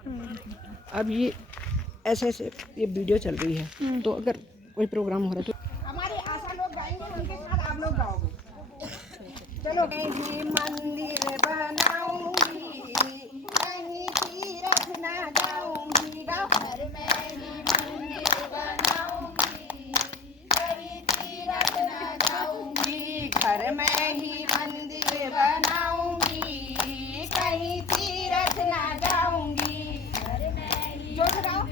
अब ये ऐसे ऐसे ये वीडियो चल रही है, तो अगर कोई प्रोग्राम हो रहा है तो हमारे आशा लोग गाएंगे, उनके साथ आप लोग गाओगे। चलो। कहीं मंदिर बनाऊंगी, कहीं तीरथ न जाऊंगी, घर में ही मंदिर बनाऊंगी, कहीं तीरथ न जाऊंगी, घर में ही मंदिर बनाऊंगी, कहीं तीरथ न जाऊंगी, घर में ही जो गाओ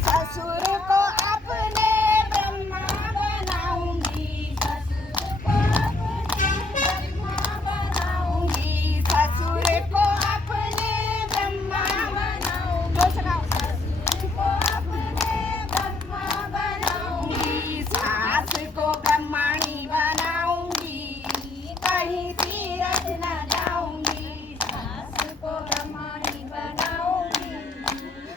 ससुर को अपने ब्रह्मा बनाऊंगी, ससुर को अपने ब्रह्मा बनाऊंगी, ससुर को अपने ब्रह्मा बनाऊंगी, ससुर को अपने ब्रह्मा बनाऊंगी, सास को ब्रह्मणी बनाऊंगी, कहीं तीरथ न जाऊंगी, सास को ब्रह्मणी बनाऊंगी,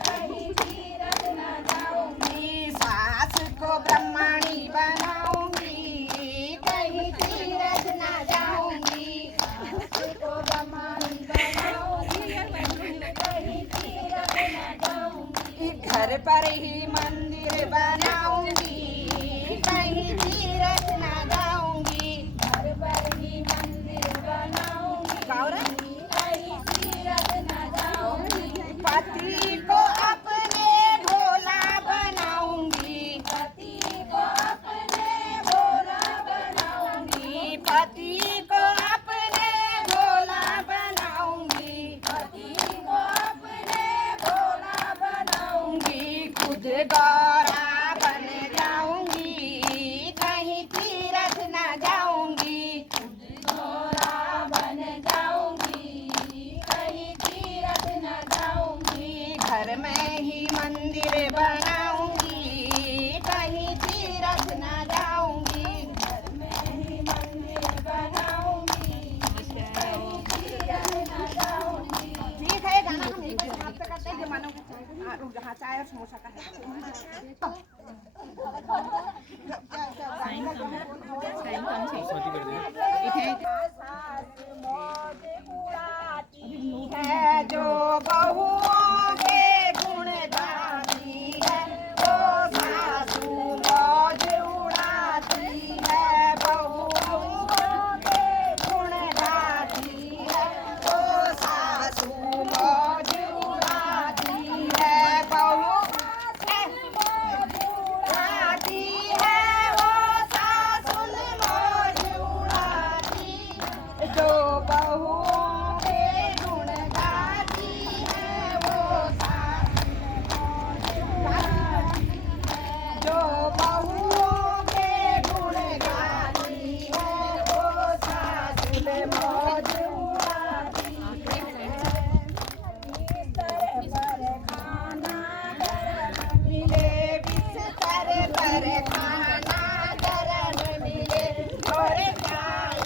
कहीं तीरथ न जाऊंगी, सास को ब्रह्मणी बनाऊंगी, कहीं तीरथ न जाऊंगी, सास को ब्रह्मणी बनाऊंगी, कहीं तीरथ न जाऊंगी, घर पर ही मंदिर बनाऊंगी, कहीं तीरथ न जाऊंगी, घर पर ही मंदिर बनाऊंगी, कहीं तीरथ न जाऊंगी, पति को अपने भोला बनाऊंगी, पति को अपने भोला बनाऊंगी, पति को अपने भोला बनाऊंगी, पति को अपने भोला बनाऊंगी, खुद गौरा बन जाऊंगी, कहीं तीरथ न जाऊंगी, खुद गौरा बन जाऊंगी, कहीं तीरथ न जाऊंगी, घर में ही मंदिर बनाऊंगी, कहीं तीरथ न जाऊंगी, घर में ही मंदिर बनाऊंगी, कहीं तीरथ न जाऊंगी। ठीक है, गाना हम एक समाप्त करते हैं, जो मानो जहाँ चाय और समोसा का है। मौज उड़ाती है जो बहुओं के गुण गाती है, वो सासू मौज उड़ाती है, बहुओं के गुण गाती है, वो सासू मौज उड़ाती है, बहू उड़ाती है, वो सासू मौज उड़ाती है, जो बहुओं के गुण गाती है, वो सासू मौज उड़ाती है, जो बहुओं के गुण गाती है, वो सासू मौज उड़ाती है। बिस्तर पर खाना गरम मिले, बिस्तर पर खाना गरम मिले, और चाय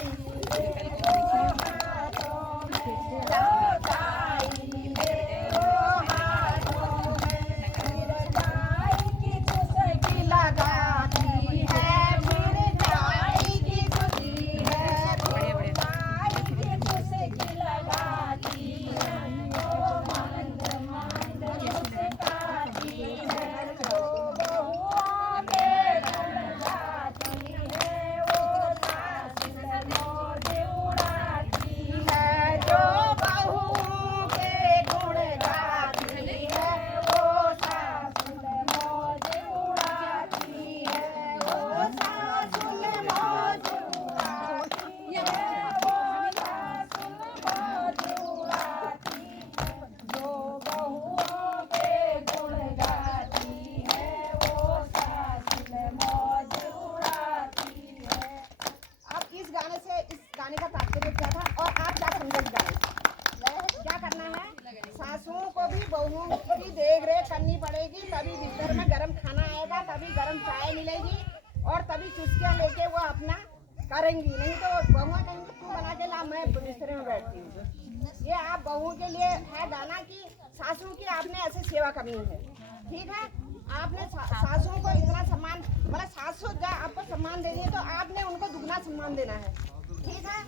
लगाती है, फिर चाय की खुशी है, चाय की खुशी लगाती है, वो मंद मंद मुस्काती है, जो बहुओं के गुण गाती है, वो सास मौज उड़ाती है, जो बहुओं के गुण गाती है, वो सास मौज उड़ाती है, वो सास मौज उड़ाती है, वो सास मौज उड़ाती है, जो बहुओं के गुण गाती है, वो सास मौज उड़ाती है। अब इस गाने से, इस गाने का तात्पर्य क्या था और आप क्या समझे इस गाने से? क्या करना है? सासुओं को भी बहुओं की देख रेख करनी पड़ेगी, तभी बिस्तर में गर्म खाना आएगा, तभी गर्म चाय मिलेगी, और तभी चुस्कियाँ लेके वो अपना करेंगी, नहीं तो बहुआ कहेंगी तू बना के ला, मैं बिस्तर में बैठती हूँ। ये आप बहुओं के लिए है गाना कि सासू की आपने ऐसे सेवा करनी है, ठीक है? आपने सासुओं को इतना सम्मान, मतलब सासू आपको सम्मान दे रही है तो आपने उनको दुगना सम्मान देना है, ठीक है?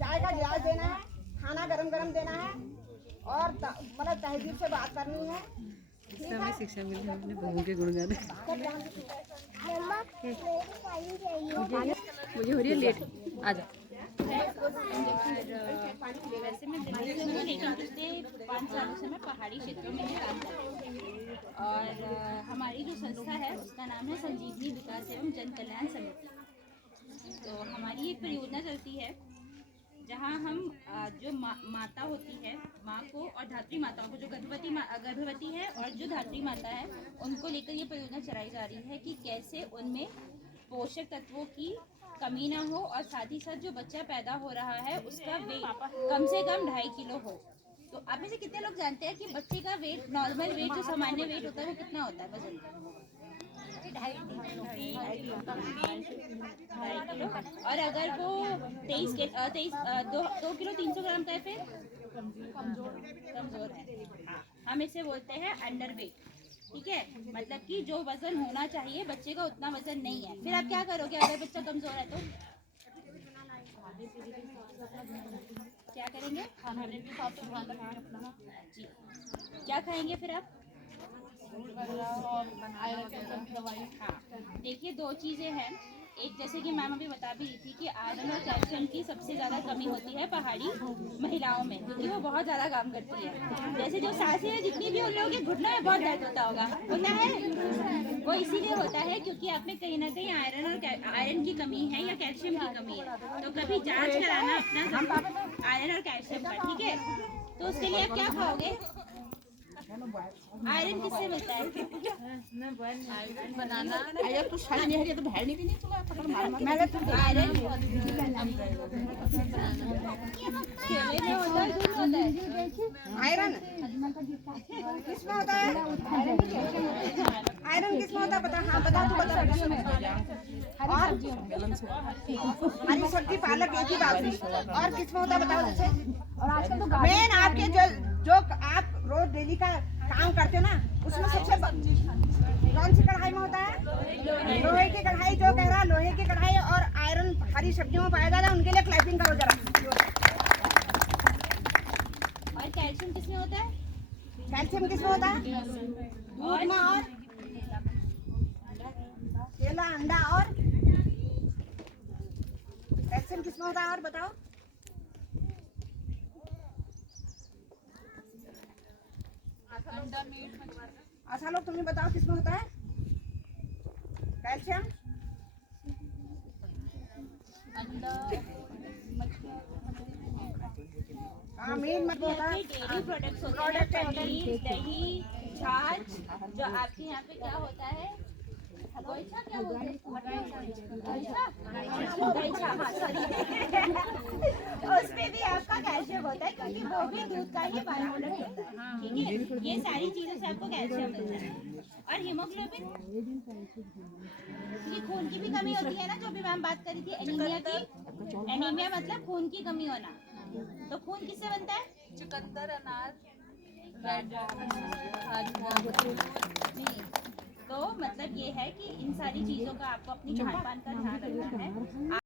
चाय का गिलास देना है, खाना गरम गरम देना है और मतलब तहजीब से बात करनी है। इससे हमें शिक्षा मिली है अपने बहू के गुणगान। मुझे हो रही है लेट, आ जाओ। वैसे मैं दिल्ली से हूँ, लेकिन पिछले 5 सालों से मैं पहाड़ी क्षेत्रों में काम करती हूँ। और हमारी जो संस्था है उसका नाम है संजीवनी विकास एवं जन कल्याण समिति। तो हमारी एक परियोजना चलती है जहाँ हम जो माता होती है, माँ को और धात्री माताओं को, जो गर्भवती है और जो धात्री माता है, उनको लेकर ये परियोजना चलाई जा रही है कि कैसे उनमें पोषक तत्वों की कमी ना हो और साथ ही साथ जो बच्चा पैदा हो रहा है उसका वेट कम से कम 2.5 किलो हो। तो आप में से कितने लोग जानते हैं कि बच्चे का वेट, नॉर्मल वेट जो सामान्य वेट होता है वो कितना होता है वजन? 2.5 किलो। और अगर वो 2 किलो 300 ग्राम का है फिर कमजोर है। हाँ, हम इसे बोलते हैं अंडर वेट। ठीक है, मतलब कि जो वजन होना चाहिए बच्चे का उतना वजन नहीं है। फिर आप क्या करोगे अगर बच्चा कमजोर है तो? क्या करेंगे? जी, क्या खाएंगे फिर आप? हाँ, देखिए 2 चीज़ें हैं। एक, जैसे कि मैम अभी बता भी रही थी कि आयरन और कैल्शियम की सबसे ज़्यादा कमी होती है पहाड़ी महिलाओं में, क्योंकि वो बहुत ज़्यादा काम करती है। जैसे जो सांसें हैं जितनी भी उन लोगों के घुटनों में बहुत दर्द होता है, वो इसीलिए होता है क्योंकि आप में कहीं ना कहीं आयरन की कमी है या कैल्शियम की कमी है। तो कभी जाँच कराना अपना आयरन और कैल्शियम का, ठीक है? तो उसके लिए आप क्या खाओगे? आयरन किससे मिलता है? बनाना। अरे तू साल नहीं है तो भाई नहीं भी चला पकड़ मार मार। आयरन केले में होता है, दूध में होता है। आयरन किसमें होता है? आयरन किसमें होता है पता? हाँ बता, तू बता। और हरी सब्जी पालक एक ही बात है। और किसमें होता है बताओ? जैसे मेन आपके जो आप रोज डेली का काम करते हो ना, उसमें सबसे कौन सी कढ़ाई में होता है? लोहे की कढ़ाई। जो कह रहा लोहे की कढ़ाई और आयरन हरी सब्जियों में पाया जाता है, उनके लिए क्लैपिंग करो जरा। और कैल्शियम किसमें होता है? कैल्शियम किसमें होता है? दूध में और केला, अंडा। और कैल्शियम किसमें होता है और बताओ? अच्छा लोग तुम्हें बताओ किसमें होता है कैल्शियम? हाँ, मीट मत होता है। डेयरी प्रोडक्ट्स होते हैं, पनीर, दही, छाछ। जो आपके यहाँ पे क्या होता है? गोईठा क्या बोलते हैं? गोईठा, हाँ सॉरी। उसमें भी आपका कैल्शियम होता है क्योंकि वो भी दूध का ही बाय प्रोडक्ट होता है। ठीक है, ये सारी चीजों से आपको कैल्शियम मिलता है। और हीमोग्लोबिन, ये खून की भी कमी होती है ना, जो भी मैम बात करी थी एनीमिया की। एनीमिया मतलब खून की कमी होना। तो खून किससे बनता है? चुकंदर, अनार, तो मतलब ये है कि इन सारी चीजों का आपको अपनी खान पान का ध्यान रखना है।